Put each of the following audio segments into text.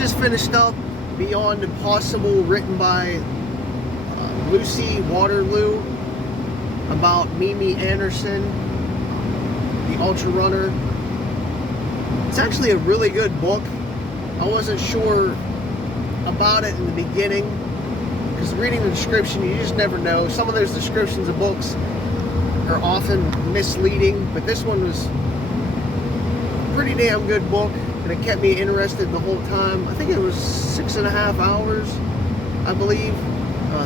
just finished up Beyond Impossible, written by Lucy Waterloo, about Mimi Anderson, the ultra runner. It's actually a really good book. I wasn't sure about it in the beginning, because reading the description, you just never know. Some of those descriptions of books are often misleading, but this one was a pretty damn good book, and it kept me interested the whole time. I think it was 6.5 hours, I believe,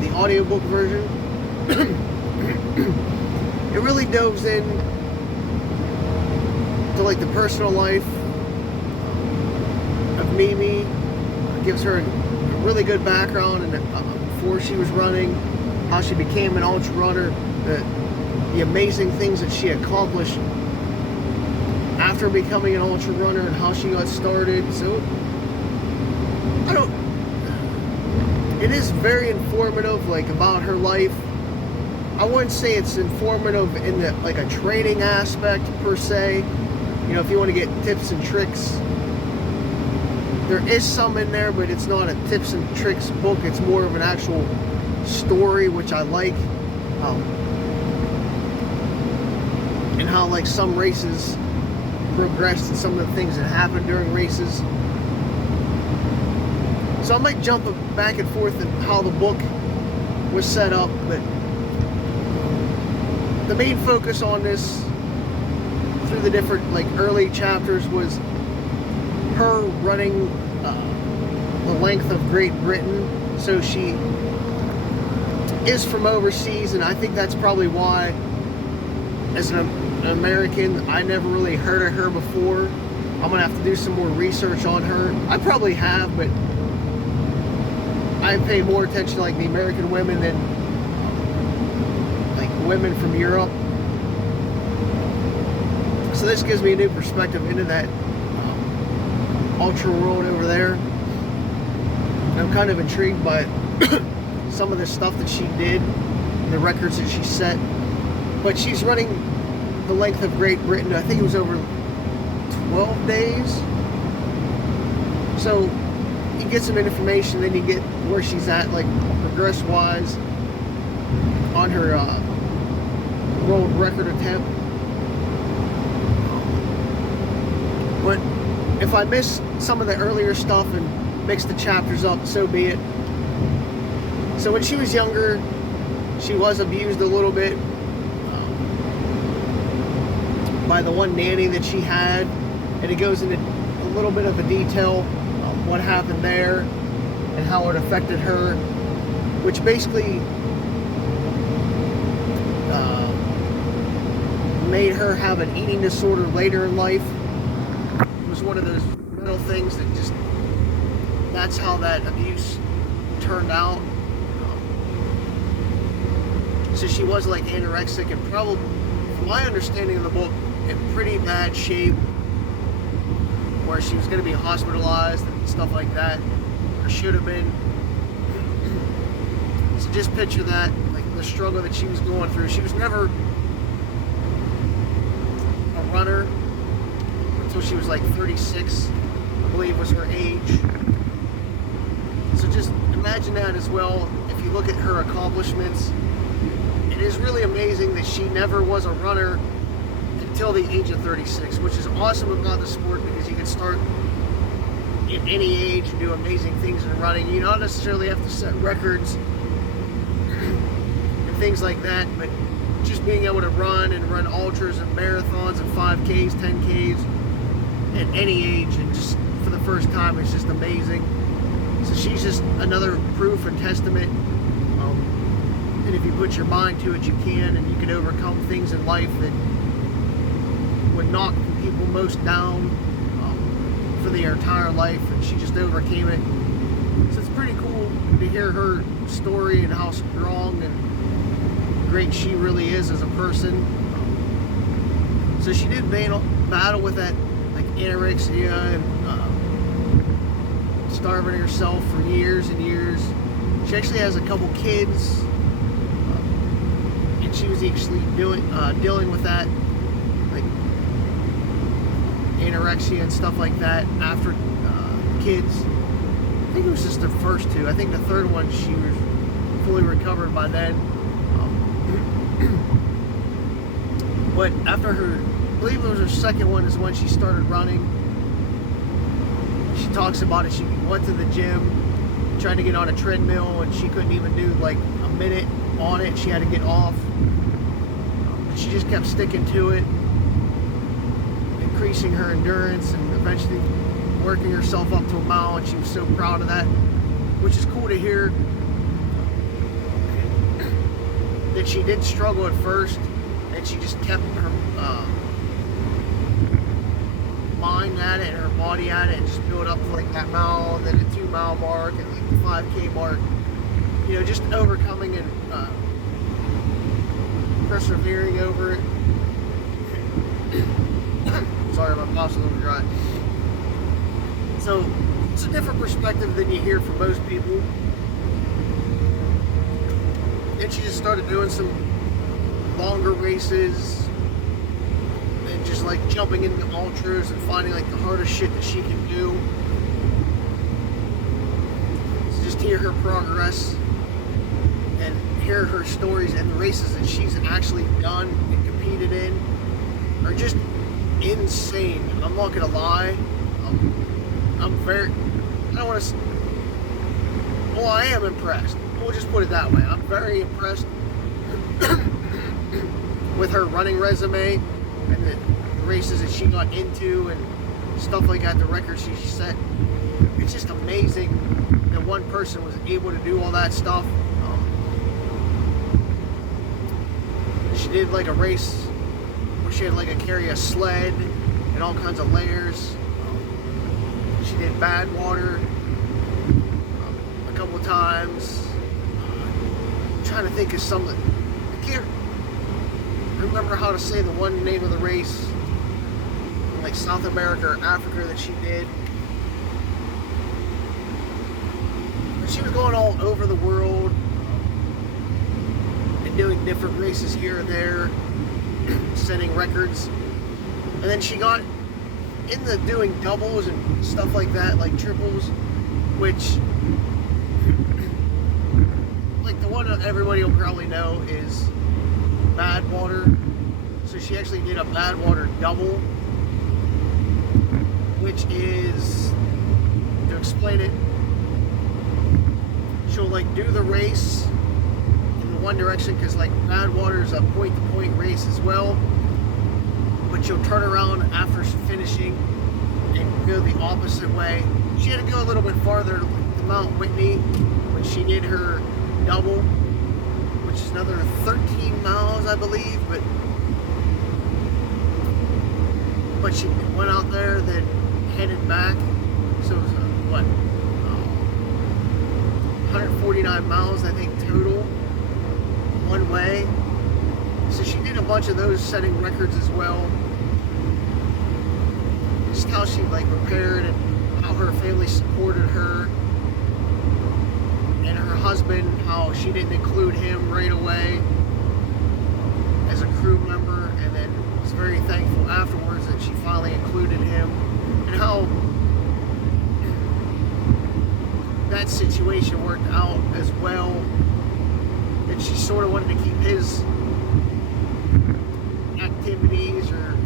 the audiobook version. It really delves in to like the personal life of Mimi. Gives her a really good background and before she was running, how she became an ultra runner, the amazing things that she accomplished after becoming an ultra runner, and how she got started. So it is very informative, like, about her life. I wouldn't say it's informative in the like a training aspect per se. You know, if you want to get tips and tricks, there is some in there, but it's not a tips and tricks book. It's more of an actual story, which I like. And how like some races progressed and some of the things that happened during races. So I might jump back and forth in how the book was set up, but the main focus on this through the different like early chapters was her running the length of Great Britain. So she is from overseas, and I think that's probably why, as an American, I never really heard of her before. I'm gonna have to do some more research on her. I probably have, but I pay more attention to like the American women than like women from Europe. So this gives me a new perspective into that ultra world over there. I'm kind of intrigued by some of the stuff that she did, the records that she set. But she's running the length of Great Britain. I think it was over 12 days. So you get some information, then you get where she's at, like progress wise, on her world record attempt. But if I miss some of the earlier stuff and mix the chapters up, so be it. So when she was younger, she was abused a little bit by the one nanny that she had, and it goes into a little bit of a detail of what happened there and how it affected her, which basically made her have an eating disorder later in life. It was one of those mental things that just, that's how that abuse turned out. So she was like anorexic and probably, from my understanding of the book, in pretty bad shape, where she was going to be hospitalized and stuff like that, or should have been. So just picture that, like the struggle that she was going through. She was never a runner until she was like 36, I believe was her age. So just imagine that as well. If you look at her accomplishments, it is really amazing that she never was a runner until the age of 36, which is awesome about the sport, because you can start at any age and do amazing things in running. You don't necessarily have to set records and things like that, but just being able to run ultras and marathons and 5Ks, 10Ks at any age, and just for the first time, it's just amazing. So she's just another proof and testament. And if you put your mind to it, you can, and you can overcome things in life that would knock people most down for their entire life, and she just overcame it. So it's pretty cool to hear her story and how strong and great she really is as a person. So she did battle with that, like anorexia and starving herself for years and years. She actually has a couple kids, and she was actually dealing with that, like anorexia and stuff like that, after kids. think it was just the first two. I think the third one she was fully recovered by then. But after her, I believe it was her second one, is when she started running. She talks about it. She went to the gym, tried to get on a treadmill, and she couldn't even do like a minute on it. She had to get off. She just kept sticking to it, increasing her endurance, and eventually working herself up to a mile, and she was so proud of that, which is cool to hear. That she did struggle at first, and she just kept her mind at it and her body at it, and just build up to like that mile, and then a 2 mile mark, and like the 5K mark. You know, just overcoming and persevering over it. Sorry, my mouth's a little dry. So it's a different perspective than you hear from most people. And she just started doing some longer races and just like jumping into ultras and finding like the hardest shit that she can do. So just hear her progress and hear her stories, and the races that she's actually done and competed in are just insane. I'm not gonna lie. I'm very, I don't want to, well, I am impressed. We'll just put it that way. I'm very impressed with her running resume and the races that she got into and stuff like that, the records she set. It's just amazing that one person was able to do all that stuff. She did like a race where she had like to carry a sled and all kinds of layers. She did bad water a couple of times. I'm trying to think of something. I can't remember how to say the one name of the race in like South America or Africa that she did. But she was going all over the world and doing different races here and there, setting records. And then she got into doing doubles and stuff like that, like triples, which, like the one that everybody will probably know is bad water. So she actually did a bad water double, which is, to explain it, she'll like do the race in the one direction, because like bad water is a point-to-point race as well, but she'll turn around after finishing and go the opposite way. She had to go a little bit farther to Mount Whitney when she did her double, which is another 13 miles, I believe, but she went out there, then headed back, so it was 149 miles, I think, total, one way. So she did a bunch of those, setting records as well. Just how she like prepared and how her family supported her, and her husband, how she didn't include him right away as a crew member, and then was very thankful afterwards that she finally included him, and how that situation worked out as well, that she sort of wanted to keep his activities or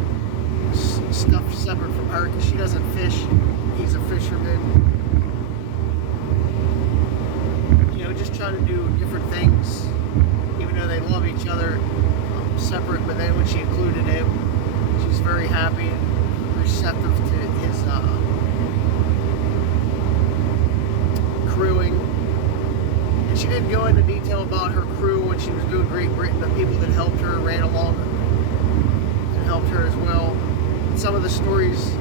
stuff separate from her, because she doesn't fish. He's a fisherman. You know, just trying to do different things, even though they love each other, separate. But then when she included him, she's very happy and receptive to his crewing. And she didn't go into detail about her crew when she was doing Great Britain. The people that helped her ran along and helped her as well. And some of the stories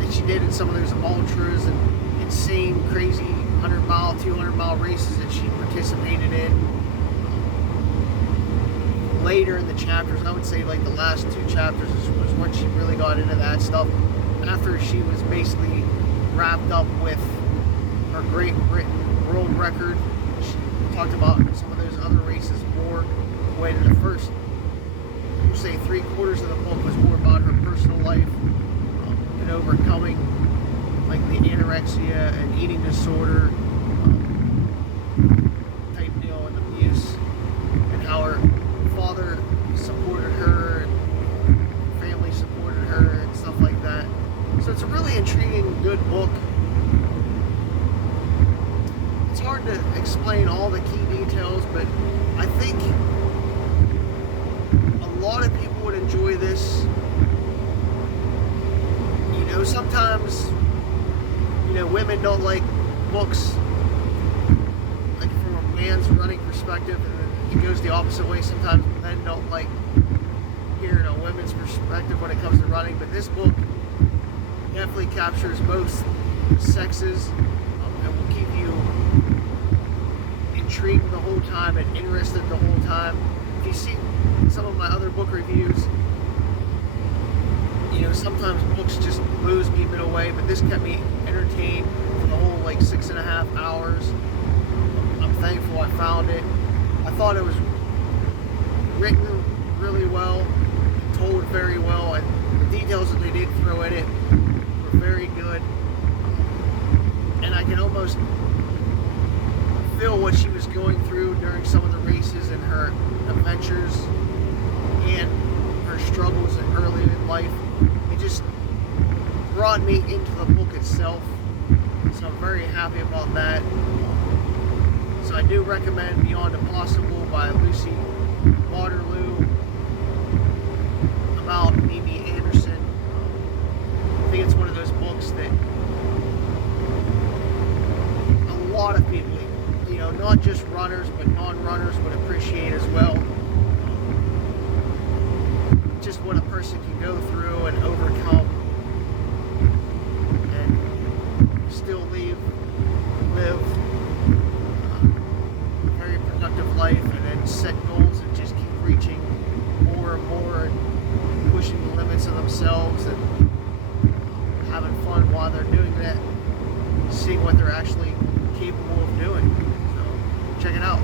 that she did in some of those ultras and insane, crazy 100-mile, 200-mile races that she participated in. Later in the chapters, I would say like the last 2 chapters was when she really got into that stuff. After she was basically wrapped up with her Great Britain world record, she talked about some of those other races more, when the first, say, 3/4 of the book was more about her personal life and overcoming like the anorexia and eating disorder type deal and abuse, and how her father supported her and family supported her and stuff like that. So it's a really intriguing, good book. It's hard to explain all the key details, but I think a lot of people would enjoy this. You know, sometimes, you know, women don't like books like from a man's running perspective, and then it goes the opposite way. Sometimes men don't like hearing a women's perspective when it comes to running, but this book definitely captures both sexes, and will keep you intrigued the whole time and interested the whole time. If you see some of my other book reviews, you know, sometimes books just lose me midway, but this kept me entertained for the whole like 6.5 hours. I'm thankful I found it. I thought it was written really well, told very well, and the details that they did throw in it were very good. And I can almost feel what she was going through during some of the races and her adventures and her struggles early in life. It just brought me into the book itself, so I'm very happy about that. So I do recommend Beyond Impossible by Lucy Waterloo, about Mimi Anderson. I think it's one of those books that a lot of people, you know, not just runners but non-runners, would appreciate as well. Just what a person can go through and overcome and still live a very productive life, and then set goals and just keep reaching more and more and pushing the limits of themselves and having fun while they're doing that, seeing what they're actually capable of doing. So check it out.